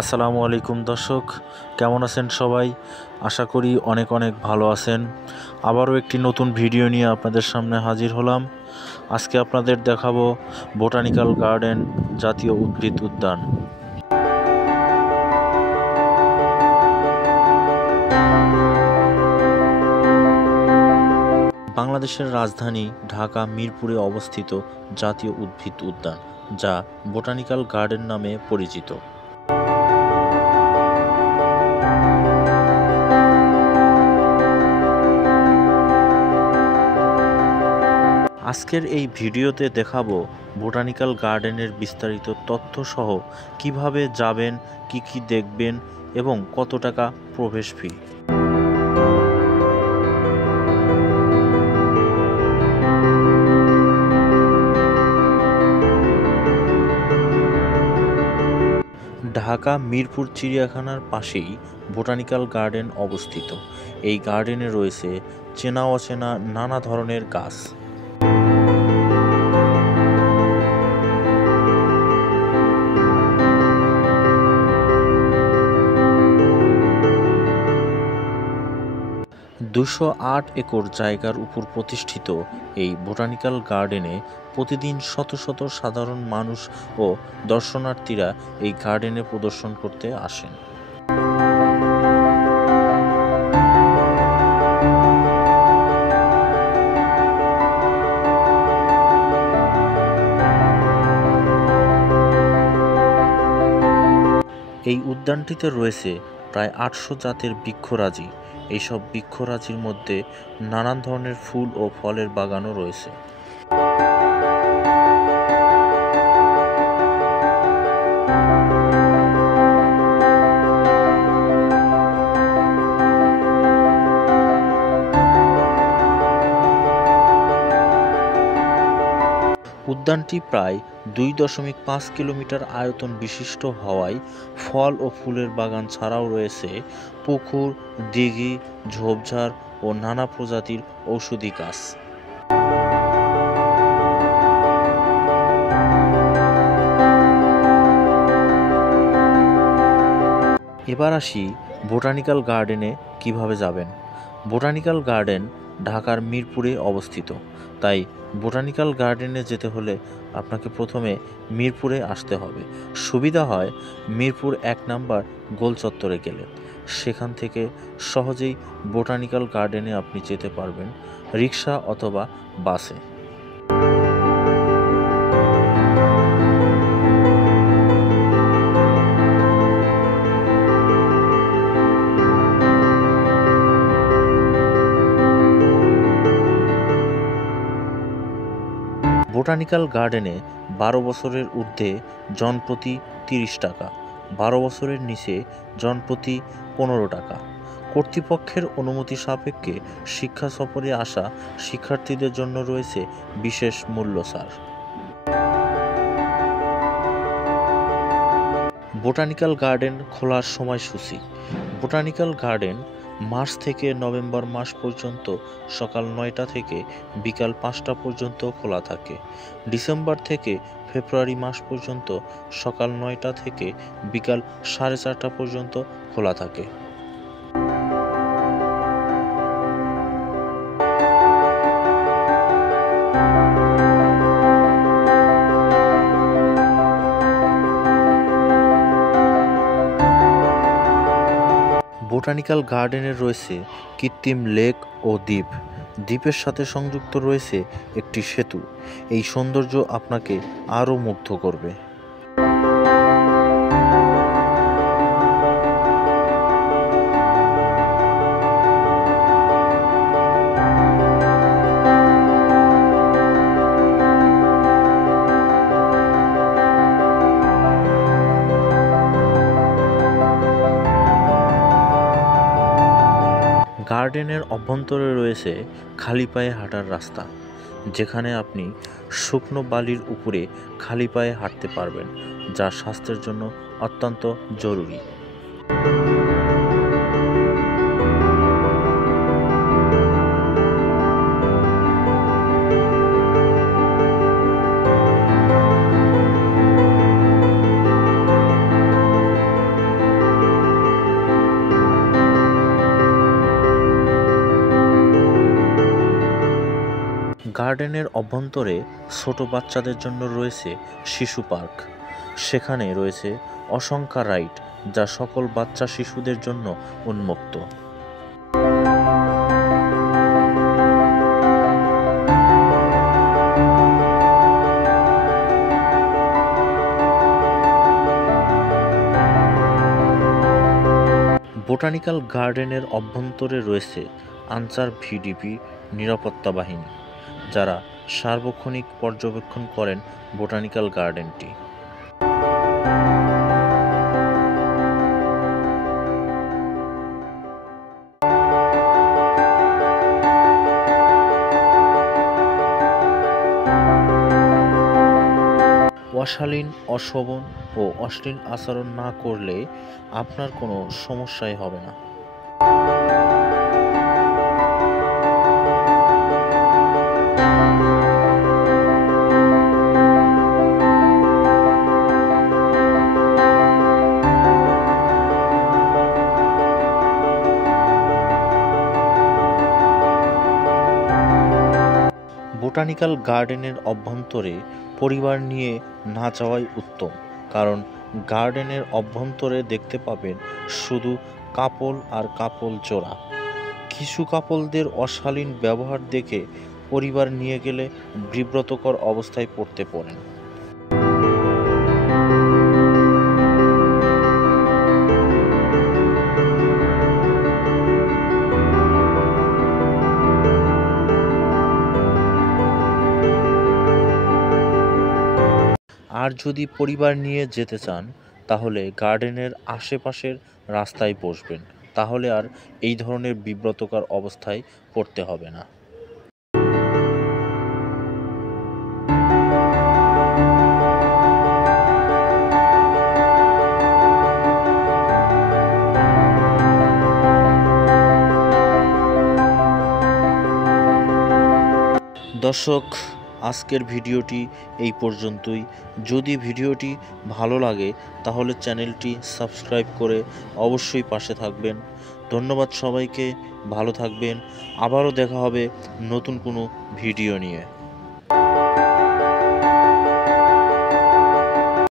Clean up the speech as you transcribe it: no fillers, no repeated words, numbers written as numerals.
আসসালামু আলাইকুম দর্শক, কেমন আছেন সবাই? আশা করি অনেক অনেক ভালো আছেন। আবারও একটি নতুন ভিডিও নিয়ে আপনাদের সামনে হাজির হলাম। আজকে আপনাদের দেখাবো বোটানিক্যাল গার্ডেন জাতীয় উদ্ভিদ উদ্যান। বাংলাদেশের রাজধানী ঢাকা মিরপুরে অবস্থিত জাতীয় উদ্ভিদ উদ্যান, যা বোটানিক্যাল গার্ডেন নামে পরিচিত। আজকের এই ভিডিওতে দেখাবো বোটানিক্যাল গার্ডেনের বিস্তারিত তথ্য সহ কিভাবে যাবেন, কি কি দেখবেন এবং কত টাকা প্রবেশ ফি। ঢাকা মিরপুর চিড়িয়াখানার পাশেই বোটানিক্যাল গার্ডেন অবস্থিত। এই গার্ডেনে রয়েছে চেনা অচেনা নানা ধরনের গাছ। $208 একর জায়গার উপর প্রতিষ্ঠিত এই বোটানিক্যাল গার্ডেনে প্রতিদিন শত শত সাধারণ মানুষ ও দর্শনার্থীরা এই গার্ডেনে প্রদর্শন করতে আসেন। এই উদ্যানটিতে রয়েছে প্রায় 800 জাতের বৃক্ষরাজি। এইসব বৃক্ষরাজির মধ্যে নানান ধরনের ফুল ও ফলের বাগানও রয়েছে। উদ্যানটি প্রায় 2.5 কিলোমিটার আয়তন বিশিষ্ট হওয়ায় ফল ও ফুলের বাগান ছাড়াও রয়েছে পুকুর, দিঘি, ঝোপঝাড় ও নানা প্রজাতির ঔষধি গাছ। এবার আসি বোটানিক্যাল গার্ডেনে কিভাবে যাবেন। বোটানিক্যাল গার্ডেন ঢাকার মিরপুরে অবস্থিত, তাই বোটানিক্যাল গার্ডেনে যেতে হলে আপনাকে প্রথমে মিরপুরে আসতে হবে। সুবিধা হয় মিরপুর 1 নাম্বার গোল চত্বরে গেলে, সেখান থেকে সহজেই বোটানিক্যাল গার্ডেনে আপনি যেতে পারবেন রিক্সা অথবা বাসে। বোটানিক্যাল গার্ডেনে 12 বছরের ঊর্ধ্বে জনপ্রতি 30 টাকা, 12 বছরের নিচে জনপ্রতি 15 টাকা। কর্তৃপক্ষের অনুমতি সাপেক্ষে শিক্ষা সফরে আসা শিক্ষার্থীদের জন্য রয়েছে বিশেষ মূল্য ছাড়। বোটানিক্যাল গার্ডেন খোলার সময়সূচি। বোটানিক্যাল গার্ডেন মার্চ থেকে নভেম্বর মাস পর্যন্ত সকাল 9টা থেকে বিকাল 5টা পর্যন্ত খোলা থাকে। ডিসেম্বর থেকে ফেব্রুয়ারি মাস পর্যন্ত সকাল 9টা থেকে বিকাল 4:30 পর্যন্ত খোলা থাকে। বোটানিক্যাল গার্ডেনে রয়েছে কৃত্রিম লেক ও দ্বীপ। দ্বীপের সাথে সংযুক্ত রয়েছে একটি সেতু। এই সৌন্দর্য আপনাকে আরও মুগ্ধ করবে। গার্ডেনের অভ্যন্তরে রয়েছে খালি পায়ে হাঁটার রাস্তা, যেখানে আপনি শুকনো বালির উপরে খালি পায়ে হাঁটতে পারবেন, যা স্বাস্থ্যের জন্য অত্যন্ত জরুরি। গার্ডেনের অভ্যন্তরে ছোট বাচ্চাদের জন্য রয়েছে শিশু পার্ক। সেখানে রয়েছে অসংখ্য রাইড যা সকল বাচ্চা শিশুদের জন্য উন্মুক্ত। বোটানিক্যাল গার্ডেনের অভ্যন্তরে রয়েছে আনসার ভিডিপি নিরাপত্তা বাহিনী, যারা সার্বক্ষণিক পর্যবেক্ষণ করেন বোটানিক্যাল গার্ডেনটি। অশালীন, অশোভন ও অশ্লীল আচরণ না করলে আপনার কোনো সমস্যাই হবে না। বোটানিক্যাল গার্ডেনের অভ্যন্তরে পরিবার নিয়ে না যাওয়াই উত্তম, কারণ গার্ডেনের অভ্যন্তরে দেখতে পাবেন শুধু কাপল আর কাপল জোড়া। কিছু কাপলদের অশালীন ব্যবহার দেখে পরিবার নিয়ে গেলে বিব্রতকর অবস্থায় পড়তে পারেন। আর যদি পরিবার নিয়ে যেতে চান তাহলে গার্ডেনের আশেপাশের রাস্তায় বসবেন, তাহলে আর এই ধরনের বিব্রতকর অবস্থায় পড়তে হবে না। দর্শক, আজকের ভিডিওটি এই পর্যন্তই। যদি ভিডিওটি ভালো লাগে তাহলে চ্যানেলটি সাবস্ক্রাইব করে অবশ্যই পাশে থাকবেন। ধন্যবাদ সবাইকে, ভালো থাকবেন। আবারও দেখা হবে নতুন কোনো ভিডিও নিয়ে।